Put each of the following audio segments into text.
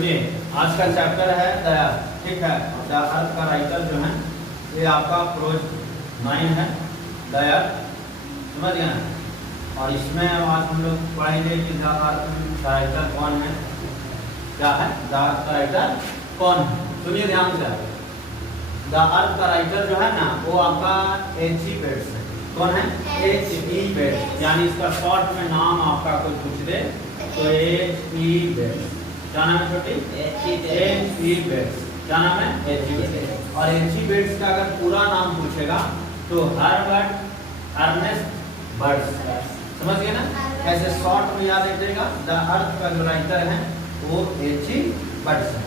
सुनिए, आज का चैप्टर है द, ठीक है, द अर्थ का राइटर जो है ये आपका प्रोज 9 है, द अर्थ, समझ गए ना। और इसमें आज हम लोग पढ़ेंगे कि द अर्थ का राइटर कौन है, क्या है द अर्थ का राइटर कौन है। सुनिए ध्यान से, द अर्थ का राइटर जो है ना वो आपका H.E. बेट्स है। कौन है? H.E. बेट्स, यानी इसका शॉर्ट में नाम आपका कोई पूछ दे तो H.E. बेट्स। क्या नाम है छोटी? H.E. बेट्स। क्या नाम है? H.E. बेट्स। और H.E. बेट्स का अगर पूरा नाम पूछेगा तो हर्बर्ट अर्नेस्ट बर्ड्स, समझ गए ना। ऐसे शॉर्ट में याद रखिएगा, द अर्थ का जो राइटर है वो H.E. बर्ड्स है।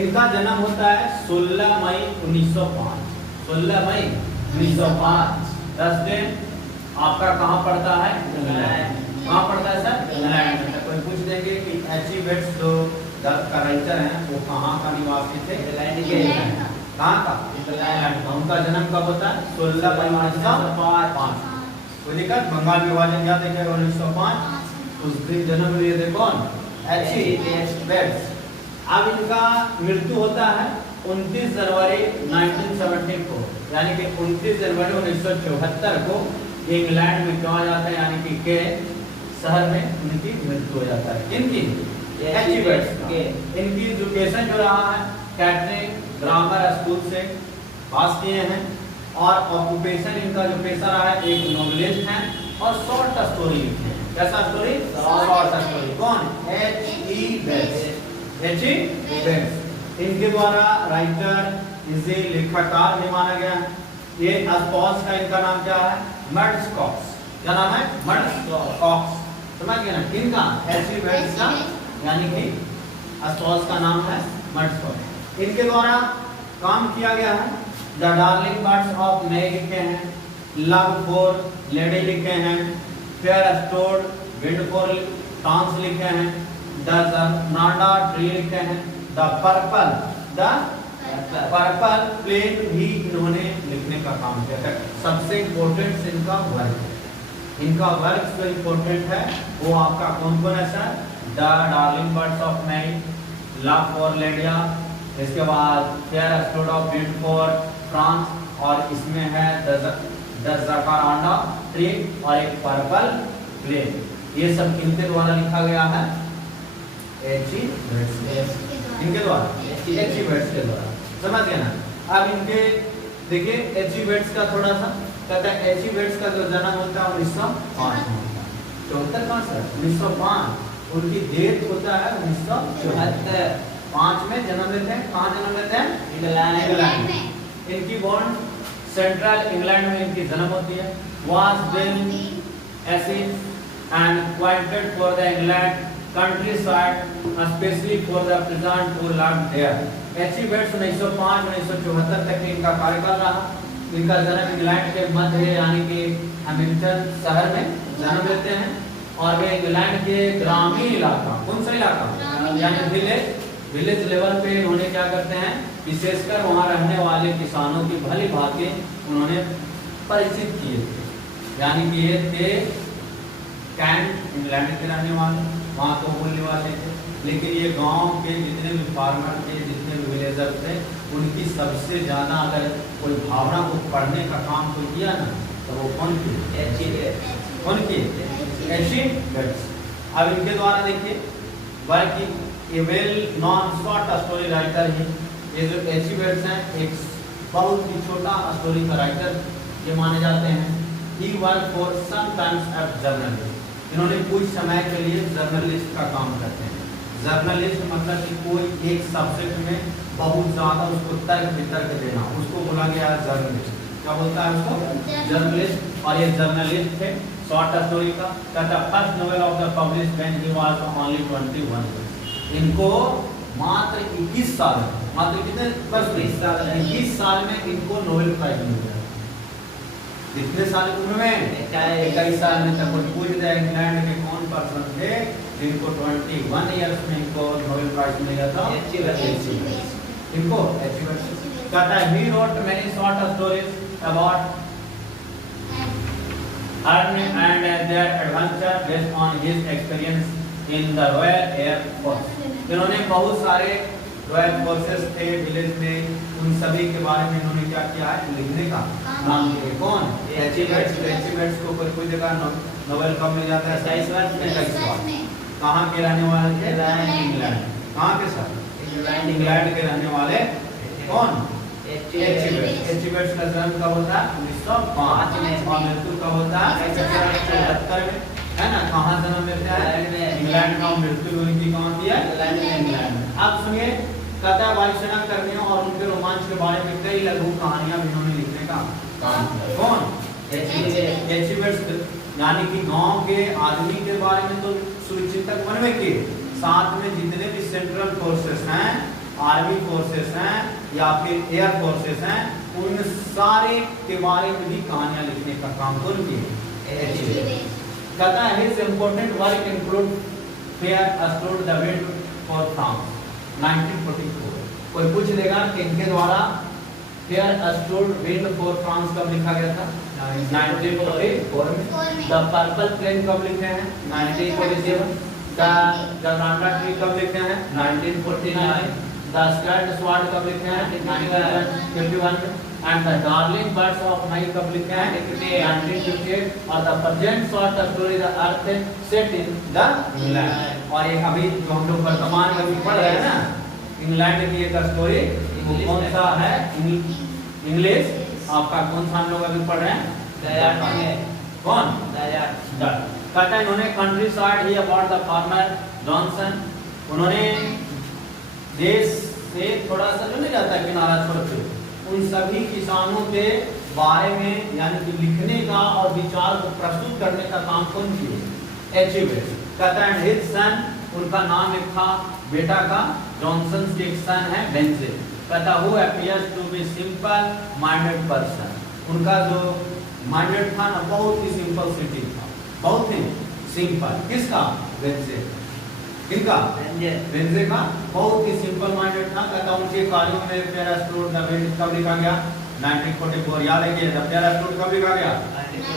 इनका जन्म होता है 16 मई 1905। 16 मई 1905। 10 दिन आपका कहाँ पड़ता है? इंग्लैंड। कहाँ पड़ता है सर? इंग्लैंड में। कोई पूछ देंगे कि H.E. बेट्स जो दर्द का राइटर हैं वो कहाँ का निवासी थे? इंग्लैंड के। कहाँ का? इंग्लैंड। उनका जन्म कब होता है? 16 मई 1905। कोई दिक्कत? बंगाल विभाजन याद रखिएगा 1905, उस दिन जन्म लिए थे कौन? H.E. बेट्स। अब इनका मृत्यु होता है 29 जनवरी 1970 को, यानी कि 29 जनवरी 1974 को इंग्लैंड में कहा जाता है, यानी कि के शहर में उनकी मृत्यु हो जाता है। इनकी H.E. बेट्स के इनकी एजुकेशन जो रहा है कैटरिंग ग्रामर स्कूल से पास किए हैं। और ऑक्यूपेशन इनका जो पेशा रहा है एक नॉवेलिस्ट हैं और शॉर्ट स्टोरी लिखे हैं। कैसा स्टोरी? Short story. कौन? H.E. बेट्स। H.E. बेट्स इनके द्वारा राइटर, इसे लेखककार भी माना गया है। ये स्पॉस का इनका नाम क्या है? मर्ड्स कॉक्स। क्या नाम है? मर्ड्स कॉक्स, समझ गए ना। इनका H.E. बेट्स का यानी कि स्पॉस का नाम है मर्ड्स कॉक्स। इनके द्वारा काम किया गया है। द डार्लिंग बर्ड्स ऑफ मे लिखे हैं, लव फॉर लेडी लिखे हैं, फेयर स्टोर्ड विंड फॉर टांस लिखे हैं, द नाडा ट्री लिखे हैं, द पर्पल प्लेन भी इन्होंने लिखने का काम किया है। सबसे इम्पोर्टेंट इनका वर्क है। इनका वर्क जो इम्पोर्टेंट है वो आपका कौन कौन है sir? The darling birds of May, love for Lydia, इसके बाद fair stored of wind for France, और इसमें है द जकारांडा ट्री और एक पर्पल प्लेन। ये सब किनके द्वारा लिखा गया है? H.E. बेट्स। इनके द्वारा H.E. बेट्स के द्वारा, समझ गए ना। अब इनके देखिए H.E. बेट्स का थोड़ा सा कहता है। H.E. बेट्स का जो जन्म होता है 1905 में। 74 कहाँ से? 1905। उनकी डेथ होता है 1974। 5 में जन्म लेते हैं। कहाँ जन्म लेते हैं? इंग्लैंड में। इनकी बॉर्न सेंट्रल इंग्लैंड में इनकी जन्म होती है। Was been acid and quoted for the England countryside, especially for the peasant who lived there. H.E. Bates 1905-1974 तक इनका कार्यकाल रहा। इनका जन्म इंग्लैंड के मध्य यानी कि हैमिल्टन शहर में जन्म लेते हैं। और वे इंग्लैंड के ग्रामीण इलाका, कौन सा इलाका? यानी विलेज लेवल पे उन्होंने क्या करते हैं, विशेषकर वहाँ रहने वाले किसानों की भली भांति उन्होंने परिचित किए थे। यानी कि ये थे कैंट इंग्लैंड के रहने वाले, वहाँ को बोलने वाले थे। लेकिन ये गांव के जितने भी फार्मर थे, जितने भी विलेजर थे, उनकी सबसे ज़्यादा अगर कोई भावना को पढ़ने का काम कोई किया ना तो वो कौन की? कौन की? H.E. बेट्स। अब इनके द्वारा देखिए वर्क की well known short story writer ही। ये जो H.E. बेट्स हैं एक बहुत ही छोटा स्टोरी का राइटर ये माने जाते हैं। He work for some times as journalist. इन्होंने कुछ समय के लिए जर्नलिस्ट का काम करते हैं। जर्नलिस्ट मतलब कि कोई एक सब्जेक्ट में बहुत ज़्यादा उसको तर्क वितर्क देना, उसको बोला गया है जर्नलिस्ट। क्या बोलता है उसको? जर्नलिस्ट। और ये जर्नलिस्ट थे शॉर्ट स्टोरी का। कहता first novel of the publish when he was only 21। इनको मात्र 21 साल, मात्र कितने वर्ष? 21 साल में इनको नोबेल प्राइज मिल गया। कितने साल की उम्र में? 21 साल में। तक कोई पूछ दे इंग्लैंड के कौन पर्सन थे जिनको 21 ईयर्स में इनको नोबेल प्राइज मिल गया था? H.E. बेट्स। इनको H.E. बेट्स कहता है। He wrote many short stories about Ern and their adventure based on his experience in the Royal Air Force. इन्होंने बहुत सारे रॉयल फोर्सेस थे विलेज में, उन सभी के बारे में इन्होंने क्या किया है, लिखने का काम किया। कौन? अचीवमेंट्स को कोई जगह नोबेल कब मिल जाता है? 27 वर्ष में। कहाँ के रहने वाले थे? इंग्लैंड। कहाँ के सर? इंग्लैंड के रहने वाले कौन? एचीवेट्स का जन्म कब होता है? 1905 में। और मृत्यु कब होता है? 1974 में, है ना। कहाँ जन्म लेता है? इंग्लैंड का। मृत्यु उनकी कहाँ की है? इंग्लैंड में। अब सुनिए, कहता है वायुसेना कर्मियों और उनके रोमांच के बारे में कई लघु कहानियां भी उन्होंने लिखने का काम किया। कौन? एचीवेट्स, यानी कि गांव के आदमी के बारे में तो सुचिंतक बनवे के साथ में जितने भी सेंट्रल फोर्सेस हैं, आर्मी फोर्सेस हैं या फिर एयर फोर्सेस हैं, उन सारे के बारे में भी कहानियां लिखने का काम कौन किए? कहता है his important work include fair stored the wind for France 1944। कोई पूछ देगा कि इनके द्वारा fair stored wind for France कब लिखा गया था? 1944 में। द पर्पल प्लेन कब लिखे हैं? 1947। द जरांडा ट्री कब लिखे हैं? 1949। द स्कर्ट स्वार्ड कब लिखे हैं? 1951 में। And the darling birds of May कब लिखे हैं? 1958। और the present short story the earth set in the England. और एक अभी जो हम लोग वर्तमान में पढ़ रहे हैं ना, इंग्लैंड की एक स्टोरी, वो कौन सा है? इंग्लिश। आपका कौन सा हम लोग अभी पढ़ रहे हैं? कौन? कहता है इन्होंने country side he about the farmer Johnson, उन्होंने देश से थोड़ा सा जो नहीं जाता है किनारा छोड़ के, उन सभी किसानों के बारे में यानी कि लिखने का और विचार को प्रस्तुत करने का काम कौन किए? एचीवेट्स। कहता है हिज सन, उनका नाम एक था बेटा का, जॉनसन के एक सन है बेंजे। कहता who appears to be simple minded person, उनका जो माइंडेड था ना बहुत ही सिंपल सिटी था, बहुत ही सिंपल। किसका? बेंजे। किनका? बेंजे का बहुत ही सिंपल माइंडेड था। कहता उनके कार्यों में फेयर अस्टोर्ड द विंड कब लिखा गया? 1944। याद है कि द फेयर अस्टोर्ड कब लिखा गया?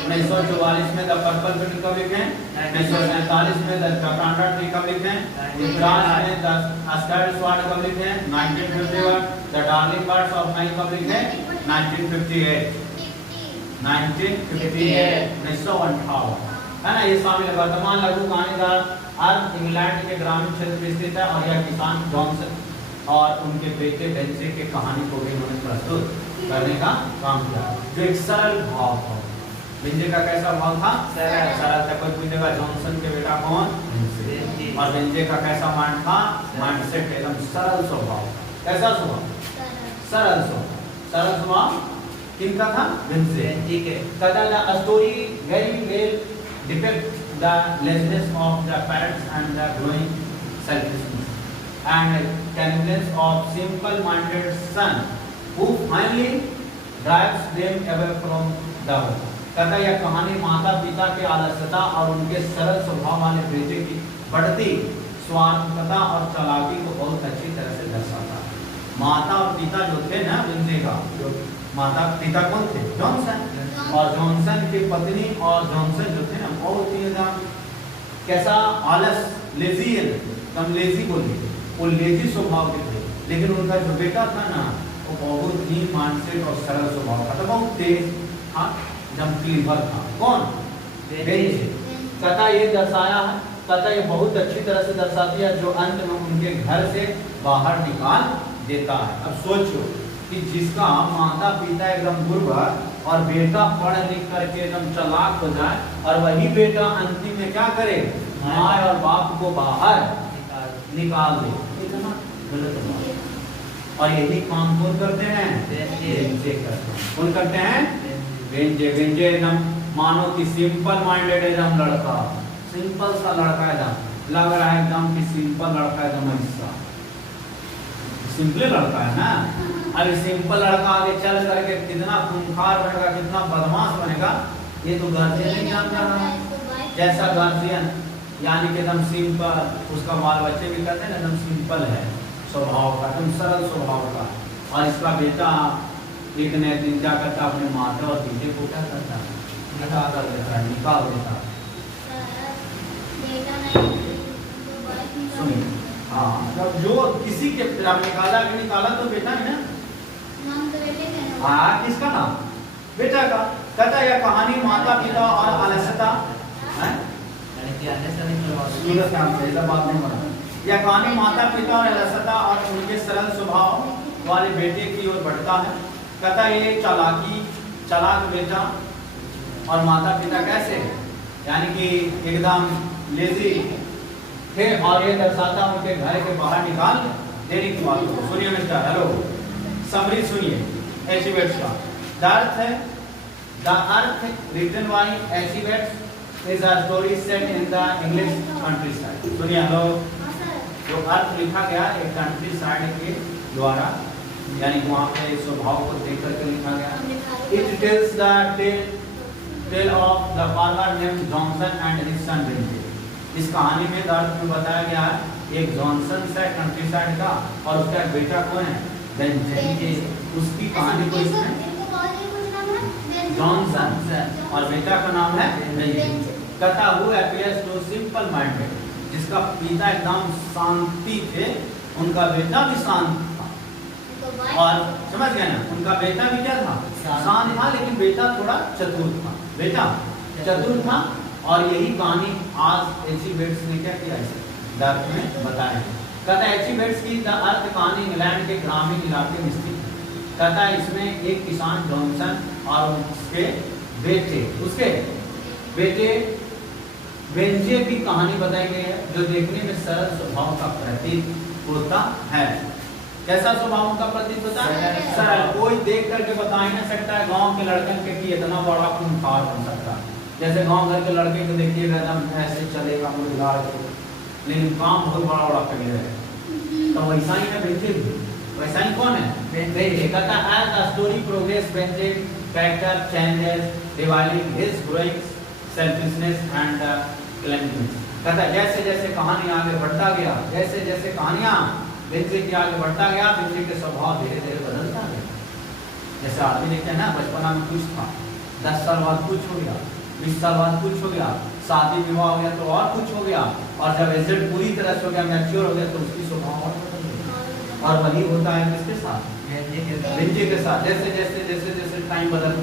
1944 में। द पर्पल प्लेन कब लिखे हैं? 1947 में। द जरांडा ट्री कब लिखे हैं? 1949 में। द स्कर्ट स्वार्ड कब लिखे हैं? 1951। The darling birds of May कब लिखे हैं? 1958। 1958 है ना। ये शामिल है। वर्तमान लघु कहानी का अर्थ इंग्लैंड के ग्रामीण क्षेत्र में स्थित है और यह किसान जॉनसन और उनके बेटे बेंजे के कहानी को भी उन्होंने प्रस्तुत करने का काम किया, जो एक सरल भाव था। बेंजे का कैसा भाव था? सरल था। कोई पूछेगा जॉनसन के बेटा कौन? बेंजे। और बेंजे का कैसा माइंड था? माइंडसेट एकदम सरल स्वभाव। कैसा स्वभाव? सरल स्वभाव। सरल स्वभाव किनका था? बेंजे के। कहता story very well depict the laziness of the parents and the growing selfishness and connivance of simple-minded son who finally drives them away from the home। कहता यह कहानी माता पिता के आलस्यता और उनके सरल स्वभाव वाले बेटे की बढ़ती स्वार्थता और चालाकी को बहुत अच्छी तरह से दर्शाता है। माता और पिता जो थे ना बेंजे का, जो माता पिता कौन थे? जॉनसन। और जॉनसन की पत्नी और जॉनसन जो थे ना बहुत ही कैसा आलस, लेजी है, कम लेजी बोलिए, वो लेजी स्वभाव के थे। लेकिन उनका जो बेटा था ना वो बहुत ही मानसिक और सरल स्वभाव का था, बहुत तेज था, एकदम क्लीवर था। कौन? बेंजे। कथा ये दर्शाया है, कथा ये बहुत अच्छी तरह से दर्शाती है, जो अंत में उनके घर से बाहर निकाल देता है। अब सोचो कि जिसका माता पिता एकदम बुर्बक और बेटा पढ़ लिख करके एकदम चालाक हो जाए और वही बेटा अंतिम में क्या करे? माँ और बाप को बाहर निकाल दे, इतना गलत बात। और यही काम कौन करते हैं? बेंजे करते हैं। कौन करते हैं? बेंजे। बेंजे एकदम मानो कि सिंपल माइंडेड एकदम लड़का, सिंपल सा लड़का एकदम लग रहा है एकदम कि सिंपल लड़का एकदम ऐसा सिंपल लड़का है ना। अभी सिंपल लड़का आगे चल करके कितना खूंखार बनेगा, कितना बदमाश बनेगा, ये तो गार्जियन नहीं जान रहा है। जैसा गार्जियन यानी कि एकदम सिंपल, उसका बाल बच्चे भी कहते हैं ना एकदम सिंपल है स्वभाव का, एकदम सरल स्वभाव का। और इसका बेटा एक नए दिन क्या करता, अपने माता और बेटे को क्या करता, निकाल कर देता है, निकाल देता है। सुनिए, हाँ जब जो किसी के आप निकाला कि निकाला तो बेटा है ना, नाम तो बेटे का है। हाँ किसका नाम, बेटा का। कहता है यह कहानी माता पिता और अलसता है, सूरज नाम से ऐसा बात नहीं बना। यह कहानी माता पिता और अलसता और उनके सरल स्वभाव वाले बेटे की ओर बढ़ता है। कहता है ये चालाक बेटा और माता पिता कैसे, यानी कि एकदम लेजी थे, और ये दर्शाता उनके घर के बाहर निकाल देने की बात को। सुनिए मिस्टर, हेलो समरी सुनिए एचिवेट्स का। द अर्थ है, the earth written by H E Bates is a story set in the English countryside. सुनिए हेलो, हाँ सर। जो अर्थ लिखा गया एक कंट्री साइड के द्वारा, यानी वहाँ पे स्वभाव को देख करके लिखा गया। It tells the tale of the farmer name Johnson and his son Benjy. इस कहानी में दर्द में बताया गया है एक जॉनसन से कंट्री साइड का, और उसका एक बेटा कौन है, बेंजे। उसकी कहानी को इसमें जॉनसन और बेटा का नाम है बेंजे। कहता who appears to simple minded, जिसका पिता एकदम शांति थे, उनका बेटा भी शांत था। और समझ गए ना, उनका बेटा भी क्या था, शांत था, लेकिन बेटा थोड़ा चतुर था। बेटा चतुर था, और यही कहानी आज एचिवेट्स ने क्या किया इसे दर्द में बताया। कहता है एचिवेट्स की द अर्थ कहानी इंग्लैंड के ग्रामीण इलाके में स्थित है। कहता है इसमें एक किसान जॉनसन और उसके बेटे बेंजे की कहानी बताई गई है, जो देखने में सरल स्वभाव का प्रतीक होता है। कैसा स्वभाव का प्रतीक होता है, सरल। कोई देख करके बता ही नहीं सकता है गांव के लड़कन के कि इतना बड़ा खूंखार बन सकता है। जैसे गांव घर के लड़के को देखिएगा एकदम ऐसे चलेगा मुर्गाड़ के, लेकिन काम बहुत बड़ा बड़ा कर रहे हैं, तो वैसा ही ना बेंजे भी, वैसा ही कौन है, बेंजे। कहता है as the story progress Benjy character changes revealing his growing selfishness and calmness. कहता है जैसे जैसे कहानी आगे बढ़ता गया, जैसे जैसे कहानियां बेंजे के आगे बढ़ता गया, बेंजे के स्वभाव धीरे धीरे बदलता गया। जैसे आदमी देखते हैं ना, बचपना में कुछ था, 10 साल बाद कुछ हो गया, 20 साल बाद कुछ हो गया, शादी विवाह हो गया तो और कुछ हो गया, और जब एजेड पूरी तरह से हो गया, मैच्योर हो गया, तो उसकी स्वभाव और बदल गया। और वही होता है किसके साथ, बेंजे के साथ। जैसे जैसे जैसे जैसे टाइम बदल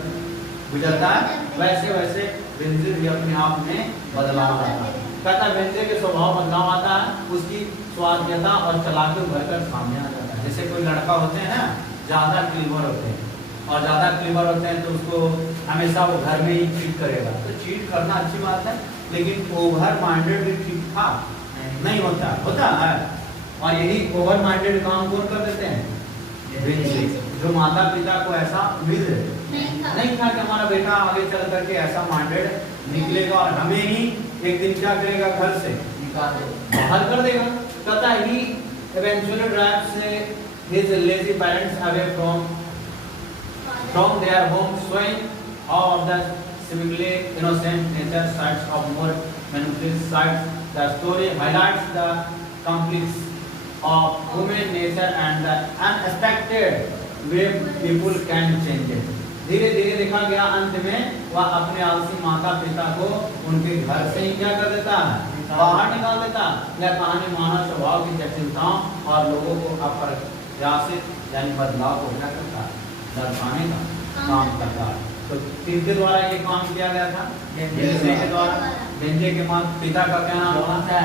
गुजरता है, वैसे वैसे बेंजे भी अपने आप में बदलाव आता है। कहता है बेंजे के स्वभाव बदलाव आता है, उसकी स्वार्थता और चालाकी भरकर सामने आ जाता है। जैसे कोई लड़का होते हैं ना, ज्यादा क्लीवर होते हैं, और ज़्यादा क्लीवर होते हैं, तो उसको हमेशा वो घर में ही चीट करेगा। तो चीट करना अच्छी बात है, लेकिन ओवर माइंडेड भी ठीक ठाक नहीं होता है। और यही ओवर माइंडेड काम कौन कर देते हैं, जो माता पिता को ऐसा उम्मीद नहीं था कि हमारा बेटा आगे चल करके ऐसा माइंडेड निकलेगा, और हमें ही एक दिन क्या करेगा, घर से बाहर कर देगा। कहता है ही eventually drives his lazy parents away from their home, showing how the seemingly innocent nature sides of more manipulative sides. The story highlights the complex of human nature and the unexpected way people can change it. धीरे धीरे देखा गया अंत में वह अपने आलसी माता पिता को उनके घर से ही क्या कर देता है, बाहर निकाल देता। यह कहानी मानव स्वभाव की जटिलताओं और लोगों को अप्रत्याशित यानी बदलाव को क्या करता है, दर्शाने का काम करता है। तो किसके द्वारा ये काम किया गया था, बेंजे के द्वारा। बेंजे के माता पिता का क्या नाम था,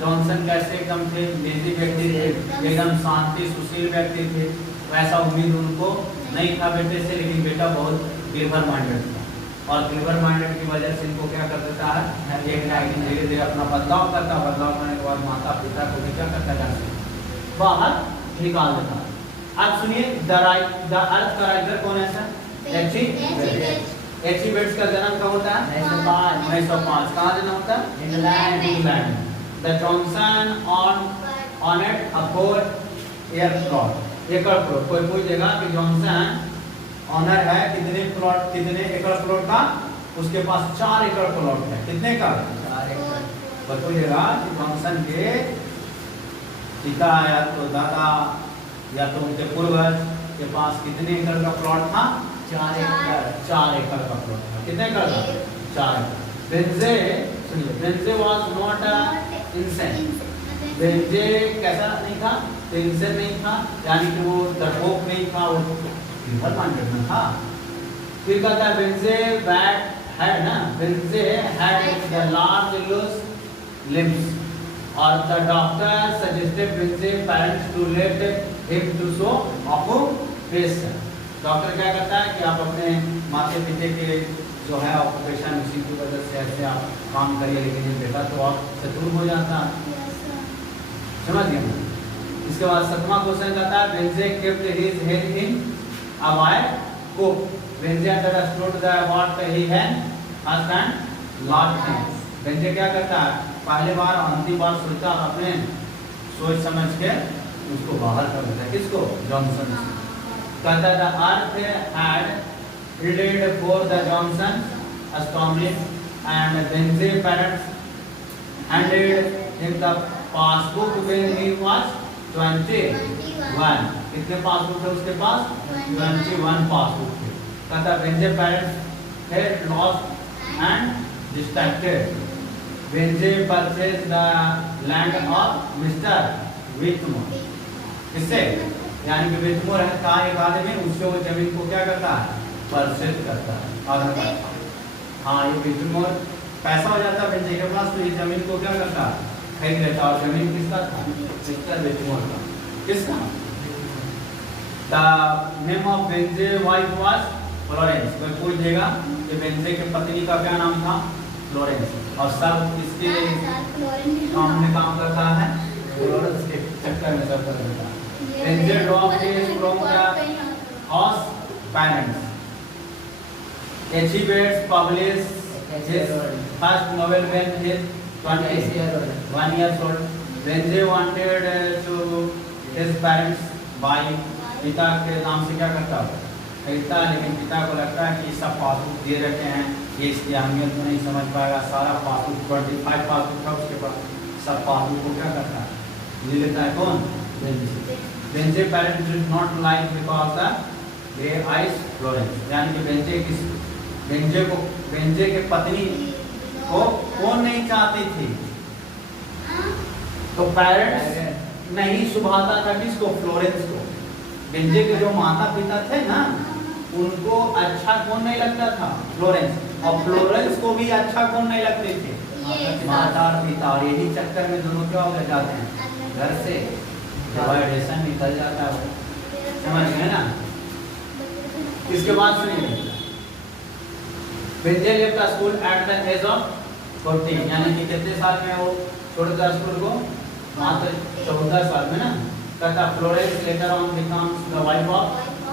जॉनसन। कैसे एकदम थे, लेजी व्यक्ति थे, एकदम शांति सुशील व्यक्ति थे। वैसा उम्मीद उनको नहीं था बेटे से, लेकिन बेटा बहुत क्लेवर माइंडेड था, और क्लेवर माइंडेड की वजह से इनको क्या कर देता है, एक ना एक दिन धीरे धीरे अपना बदलाव करता। बदलाव करने के बाद माता पिता को भी क्या करता है, बाहर निकाल देता। अब सुनिए द अर्थ का राइटर कौन है सर, एचिवेट्स का जन्म कब होता है, 1905। कहाँ जन्म होता है, England. The Johnson on it a 4 एकड़ प्लॉट। कोई पूछेगा कि जॉनसन ऑनर है कितने एकड़ प्लॉट का, उसके पास 4 एकड़ प्लॉट है। कितने का, 4 एकड़। पूछेगा कि जॉनसन के पिता या तो दादा या तो उनके पूर्वज के पास कितने एकड़ का प्लॉट था, 4 एकड़ का प्लॉट था। कितने एकड़ का, 4 एकड़। बेंजे वाज नॉट इंसेंट। वेंजे कैसा नहीं था, सिंसियर नहीं था, यानी कि वो डरपोक नहीं था, वो फीवर माइंडेड में था। फिर कहता है वेंजे बैट हैड ना, Benjy had the large loose limbs और the doctor suggested Benjy parents to let him to show occupation. Doctor क्या कहता है कि आप अपने माता पिता के जो है ऑक्यूपेशन उसी की वजह से ऐसे आप काम करिए, लेकिन ये बेटा तो आप से दूर हो जाता है। समझ गए ना? इसके बाद 7वां क्वेश्चन कहता है Benjy kept his head in a wire coop, Benjy understood the what he had first and last thing. Benjy क्या करता है, पहले बार अंतिम बार सोचता है, अपने सोच समझ के उसको बाहर कर देता है। किसको? जॉनसन। कहता है the earth had headed for the Johnson assembly and Benzie parents handed him the passbook when he was 21. कितने पासबुक थे उसके पास? 21 पासबुक थे। कहता Benzie parents had lost and distracted. Benzie purchased the land of Mr. Whitmore. किससे? यानी कि विथमोर है का एक आदमी, उससे वो जमीन को क्या करता है? परचेज करता है, आधा करता है। हाँ, ये विथमोर पैसा हो जाता है बेंजे के पास, तो ये जमीन को क्या करता है? खरीद लेता। और जमीन किसका था? मिस्टर विथमोर का। किसका? The name of Benjy wife was Florence. कोई पूछ देगा कि बेंजे के पत्नी का क्या नाम था? फ्लोरेंस। और सब इसके सामने काम करता है, फ्लोरेंस के चक्कर में सब कर देता है। बेंजे dropped his from the house parents. H.G. Wells published his first novel when he was 21 years old. Benzie wanted to his parents buy, पिता के नाम से क्या करता है? खरीदता, लेकिन पिता को लगता है कि सब पासबुक दे रखे हैं, ये इसकी अहमियत को नहीं समझ पाएगा। सारा पासबुक 25 पासबुक था उसके पास, सब पासबुक को क्या करता है? ले लेता है। कौन? Benjy. Benjy parents did not like because the grey eyes Florence, यानी कि बेंजे के पत्नी को कौन नहीं चाहती थी? तो पेरेंट्स नहीं सुभाता था किसको? फ्लोरेंस को। बेंजे के जो माता पिता थे ना, उनको अच्छा कौन नहीं लगता था? फ्लोरेंस। और फ्लोरेंस को भी अच्छा कौन नहीं लगते थे? माता और पिता। और यही चक्कर में दोनों क्या हो जाते हैं? घर से डिवाइडेशन निकल जाता है। समझ गए ना? इसके बाद सुनिए, Benjy left school at the age of 14, यानी कि कितने साल में वो छोड़ता स्कूल को? मात्र 14 साल में ना। कहता Florence later on becomes the wife of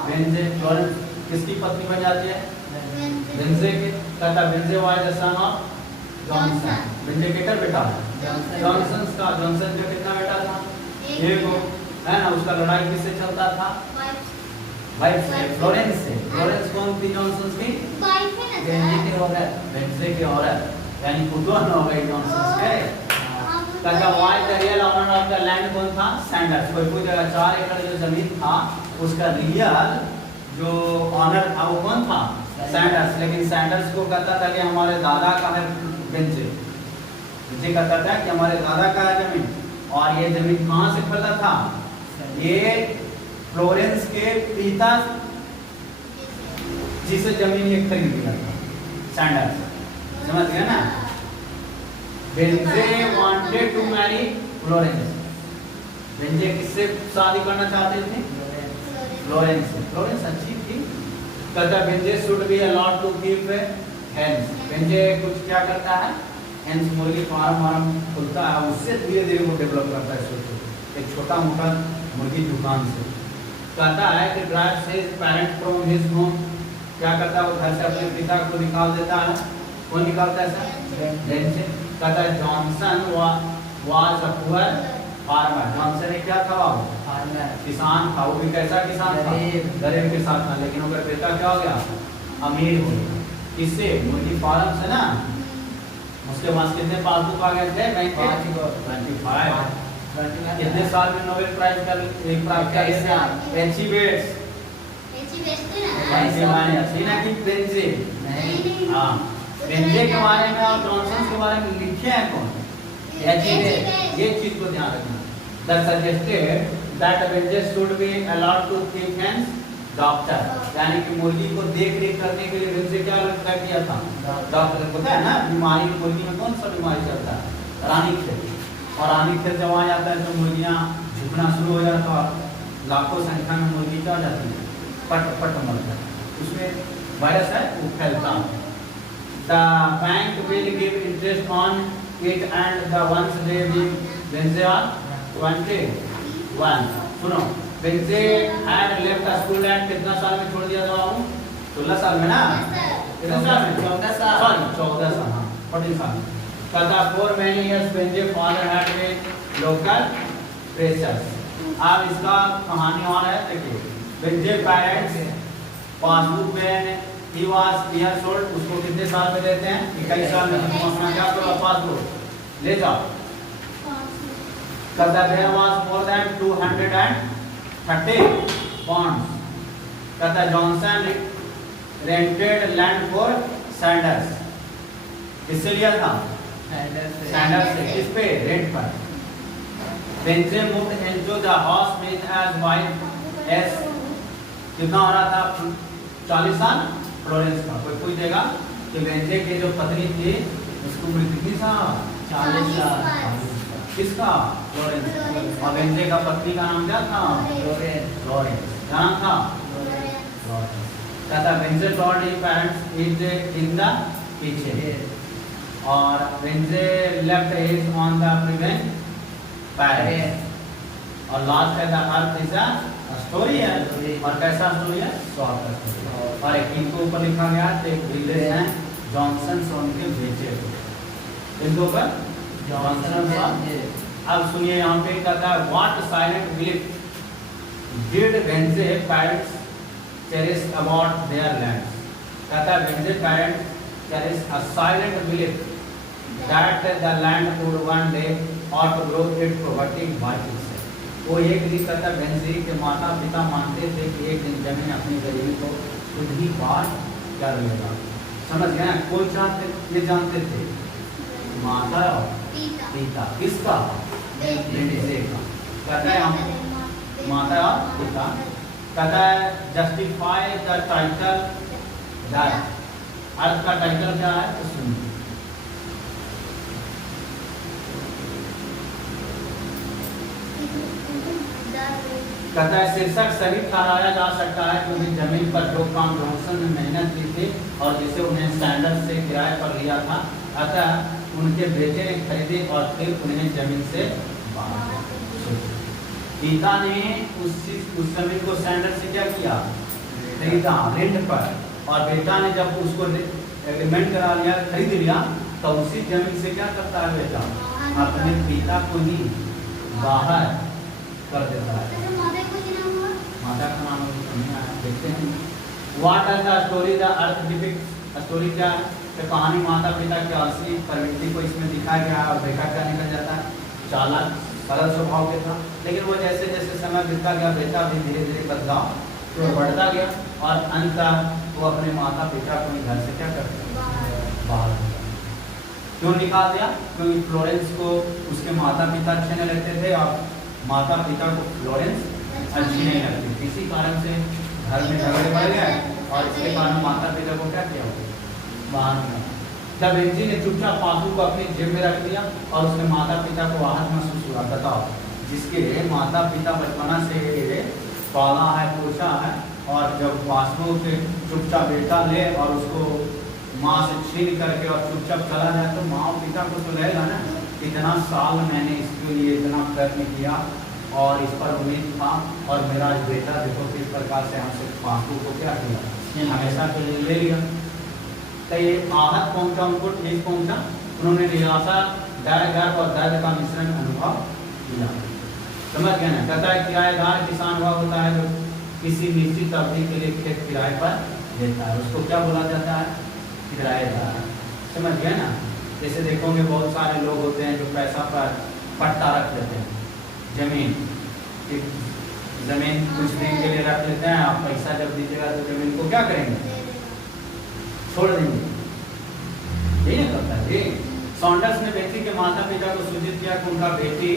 Benjy. Florence किसकी पत्नी बन जाती है? बेंजे के। कहता Benjy was the son of Johnson. Benjy के क्या बेटा? जॉनसन का। जॉनसन का कितना बेटा था? एक है ना। उसका लड़ाई किससे चलता था? वाइफ से, फ्लोरेंस से। फ्लोरेंस कौन थी? जॉनसन की बेंजे की औरत, बेंजे की औरत, यानी पुतौन हो गई जॉनसन के। कहता why the real owner of the land कौन था? सैंडर्स। कोई पूछ जगह 4 एकड़ जो जमीन था, उसका रियल जो ऑनर था वो कौन था? सैंडर्स। लेकिन सैंडर्स को कहता था कि हमारे दादा का है बेंजे। बेंजे कहता था कि हमारे दादा का है जमीन। और ये जमीन कहाँ से खरीदा था? ये फ्लोरेंस के पिता जिसे जमीन ये खरीद लिया था, सैंडर्स। समझ गए ना? बेंजे वांटेड टू मैरी फ्लोरेंस। बेंजे किससे शादी करना चाहते थे? फ्लोरेंस से। फ्लोरेंस अच्छी थी। कहता Benjy should be allowed to keep hens. Benjy कुछ क्या करता है? हेन्स मुर्गी फार्म खुलता है, उससे धीरे धीरे वो डेवलप करता है। सोचो, एक छोटा मोटा मुर्गी दुकान से। कहता है कि ड्राइव से पेरेंट फ्रॉम हिज होम, क्या करता है? वो घर से अपने पिता को निकाल देता है। कौन निकालता है सर? बेंजे। कहता है Johnson was a poor farmer. Johnson ने क्या था? फार्मर, किसान था। वो भी कैसा किसान था? गरीब किसान था। लेकिन उसका बेटा क्या हो गया? अमीर हो गया। किससे? मुर्गी फार्म से ना। उसके पास कितने पासबुक आ गए थे? 25। कितने साल में नोबेल प्राइज का प्राप्त किया? H.G. Wells। बेंजे के बारे में और जॉनसन के बारे में लिखे हैं कौन? ये चीज को ध्यान रखना। The suggested that Benjy's should be allowed to keep hands doctor, यानी कि मुर्गी को देख रेख करने के लिए वेंजे क्या लगता किया था, डॉक्टर। पता है ना बीमारी मुर्गी में कौन सा बीमारी चलता है, रानीखेत। और रानीखेत जब आ जाता है तो मुर्गियां झुकना शुरू हो जाता है, लाखों संख्या में मुर्गी क्या हो जाती है, पट पट मरता है, उसमें वायरस है वो फैलता है। The bank will give interest on it and the ones they will when they are 21. सुनो, when they had left the school and कितना साल में छोड़ दिया था बाबू, 16 साल में ना, कितना साल में, 14 साल, सॉरी 14 साल, हाँ 14 साल। कहता for many years when their father had been local pressures। अब इसका कहानी और है, देखिए when their parents पासबुक में he was years old, उसको कितने साल में देते हैं, 21 साल में। तुम अपना क्या करो, पासबुक ले जाओ। कहता there was more than 230 pounds। कहता Johnson rented land for Sanders, किससे लिया था, सैंडर्स से। किस पे, रेंट पर। When they moved into the house with as wife as कितना हो रहा था, 40 साल। फ्लोरेंस का कोई पूछ देगा कि वेंजे के जो पत्नी थी उसको उम्र कितनी साल, 40 साल। किसका, फ्लोरेंस। और वेंजे का पत्नी का नाम क्या था, फ्लोरेंस। क्या नाम था, फ्लोरेंस। कहता Benjy told his parents is in the kitchen और Benjy left his on the prevent parents. और लास्ट है the earth is a story है। और कैसा स्टोरी है, शॉर्ट स्टोरी। और एक इनको ऊपर लिखा गया है, एक विलेज है जॉनसन सोन के बेटे को, इनको पर जॉनसन सोन। अब सुनिए यहाँ पे कहता है what silent belief did Benjy parents cherish about their lands. कहता है Benjy parents cherish a silent belief that the land would one day ought to grow its property by itself। वो एक दिन कहता है वेंजे के माता पिता मानते थे कि एक दिन जमीन अपनी गरीबी को खुद ही बात कर लेगा। समझ गए ना, कोई चाहते ये जानते थे, माता और पिता। किसका, वेंजे का। कहता है हम माता और पिता। कहता है जस्टिफाई द टाइटल दैट, अर्थ का टाइटल क्या है तो सुनिए। कहता है शीर्षक सही ठहराया जा सकता है क्योंकि जमीन पर जो काम जॉनसन ने मेहनत की थी और जिसे उन्हें सैंडर्स से किराए पर लिया था, अतः उनके बेटे ने खरीदी और फिर उन्हें जमीन से बाहर। पिता ने उस जमीन को सैंडर्स से क्या किया, खरीदा रेंट पर। और बेटा ने जब उसको एग्रीमेंट करा लिया, खरीद लिया, तो उसी जमीन से क्या करता है बेटा, अपने पिता को ही बाहर कर देता है। माता का नाम देखते हैं। What are the story the earth depict, story क्या है, तो कहानी माता पिता की असली प्रवृत्ति को इसमें दिखाया गया है। और बेटा क्या निकल जाता है, चालाक सरल स्वभाव के था, लेकिन वो जैसे जैसे समय बीतता गया बेटा भी धीरे धीरे बदलाव तो बढ़ता गया और अंत वो अपने माता पिता को घर से क्या करते, बाहर। क्यों निकाल दिया, क्योंकि फ्लोरेंस को उसके माता पिता अच्छे नहीं लगते थे और माता पिता को फ्लोरेंस अच्छी नहीं लगती। इसी कारण से घर में झगड़े बढ़ गए और इसके कारण माता पिता को क्या किया, बाहर निकाला। जब वेंजे ने चुपचाप पासू को अपनी जेब में रख दिया और उसके माता पिता को आहत महसूस हुआ। बताओ, जिसके माता पिता बचपना से पाला है पोषा है, और जब पासू से चुपचाप बेटा ले और उसको माँ से छीन करके और चुपचाप चला जाए तो माँ पिता को तो लगेगा ना, इतना साल मैंने इसके लिए इतना प्रयत्न किया और इस पर उम्मीद था और मेरा बेटा देखो किस प्रकार से हमसे पासू को क्या किया, हमेशा के लिए ले लिया। तो ये आहत पहुंचा, उनको ठीक पहुंचा, उन्होंने निराशा डर और दर्द का मिश्रण अनुभव किया। समझ गए ना। कहता है किराएदार किसान वह होता है जो किसी निश्चित अवधि के लिए खेत किराए पर देता है, उसको क्या बोला जाता है, किराएदार। समझ गए ना। जैसे देखोगे बहुत सारे लोग होते हैं जो पैसा पर पट्टा रख लेते हैं, जमीन कुछ दिन के लिए रख लेते हैं, आप पैसा जब दीजिएगा तो जमीन को क्या करेंगे, छोड़ देंगे। यही नहीं करता है, सॉन्डर्स ने बेंजी के माता पिता को सूचित किया कि उनका बेटी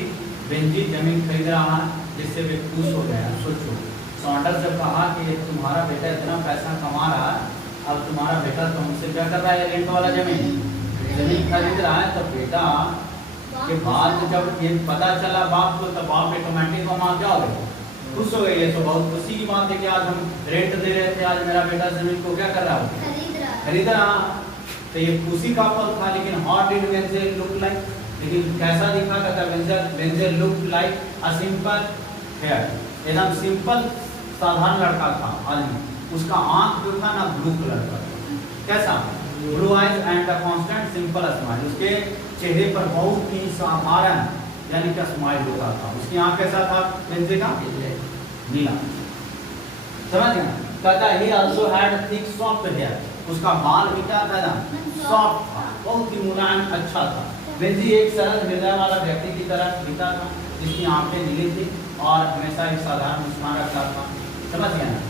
बेंजी जमीन खरीद रहा है, जिससे वे खुश हो गया। सोचो, सॉन्डर्स जब कहा कि तुम्हारा बेटा इतना पैसा कमा रहा है, अब तुम्हारा बेटा तो हमसे क्या कर रहा है, रेंट वाला जमीन खरीद रहा है, तो बेटा के बाद जब ये पता चला बाप को, तब बाप ऑटोमेटिक माँ क्या हो गई, खुश हो गई। ये तो बहुत खुशी की बात है कि आज हम रेंट दे रहे थे, आज मेरा बेटा जमीन को क्या कर रहा है, खरीद रहा। तो ये खुशी का पल था। लेकिन how did Benjy look like, लेकिन कैसा दिखा करता, Benjy look like a simple hare, एकदम सिंपल साधारण लड़का था आदमी। उसका आंख जो था ना ब्लू कलर का, कैसा, blue eyes and the constant simple smile. उसके चेहरे पर बहुत ही साधारण यानी कि स्माइल होता था। उसकी आंख कैसा था वेंजे का, नीला, समझ गए। कहता he also had thick soft hair, उसका बाल भी क्या था, सॉफ्ट था, बहुत ही मुलायम, अच्छा था। वेंजी एक सरल हृदय वाला व्यक्ति की तरह दिखता था, जिसकी आंखें नीली थी और हमेशा एक साधारण मुस्कान रखता था, समझ गए ना।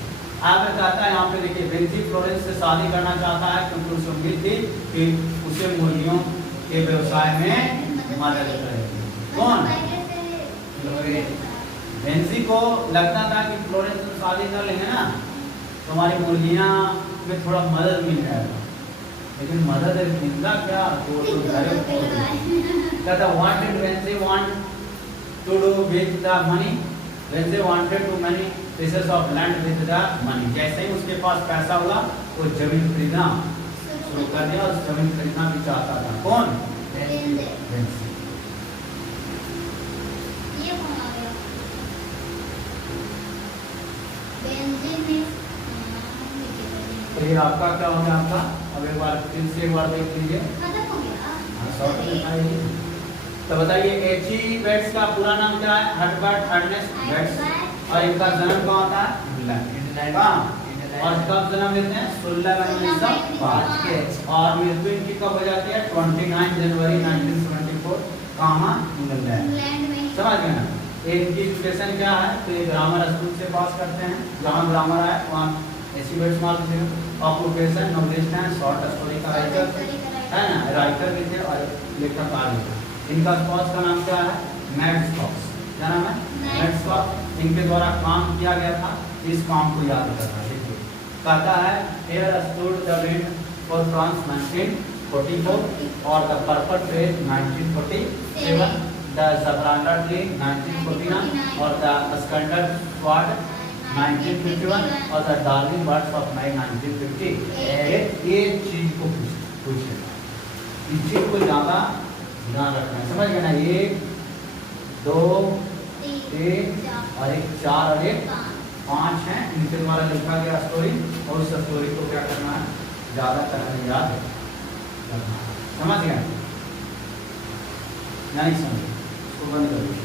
आप कहता है यहाँ पे देखिए, वेंजी फ्लोरेंस से शादी करना चाहता है क्योंकि उसे उम्मीद थी कि उसे मुर्गियों के व्यवसाय में मदद करेगी। कौन, वेंजी को लगता था कि फ्लोरेंस से शादी कर लेंगे ना तो हमारी मुर्गियाँ में थोड़ा मदद मिल जाएगा। लेकिन मदद मिलता क्या, तो कहता what did Benjy want to do with the money, Benjy wanted to money pieces of land with the money. जैसे ही उसके पास पैसा हुआ वो जमीन खरीदना शुरू कर दिया, और जमीन खरीदना भी चाहता था। कौन, वेंजी। तो ये आपका क्या हो गया, आपका अब एक बार फिर से एक बार देख लीजिए। तो बताइए एची वेट्स का पूरा नाम क्या है, हर्बर्ट अर्नेस्ट वेट्स, और इनका जन्म कहाँ होता है, इंग्लैंड, और कब जन्म लेते हैं, 16 और मृत्यु इनकी कब हो जाती है, 29 जनवरी 1974, कहाँ, इंग्लैंड में। समझ गए ना। इनकी एजुकेशन क्या है, तो ये ग्रामर स्कूल से पास करते हैं, जहाँ ग्रामर है वहाँ एसी वेट्स मार्क दीजिए। ऑक्यूपेशन नॉवलिस्ट हैं, शॉर्ट स्टोरी का राइटर है ना, राइटर भी थे और लेखककार भी थे। इनका स्पॉस का नाम क्या है, मैड स्टॉक्स, क्या नाम है, मैड स्टॉक्स। इनके द्वारा काम किया गया था, इस काम को याद करना। देखिए कहता है here stood the wind for France 1944 और the purple train 1947, the Gibraltar tree 1949 और द स्कंदर स्वाड 1951 और the darling birds of night 1950। ये चीज को पूछे, इस चीज को ज्यादा ध्यान रखना है, समझ गए ना। 1 2 3 और एक 4 और एक 5 है, इनके द्वारा लिखा गया स्टोरी, और उस स्टोरी को क्या करना है, ज्यादा तरह याद रखना। समझ गए, नहीं समझे, उसको बंद कर दीजिए।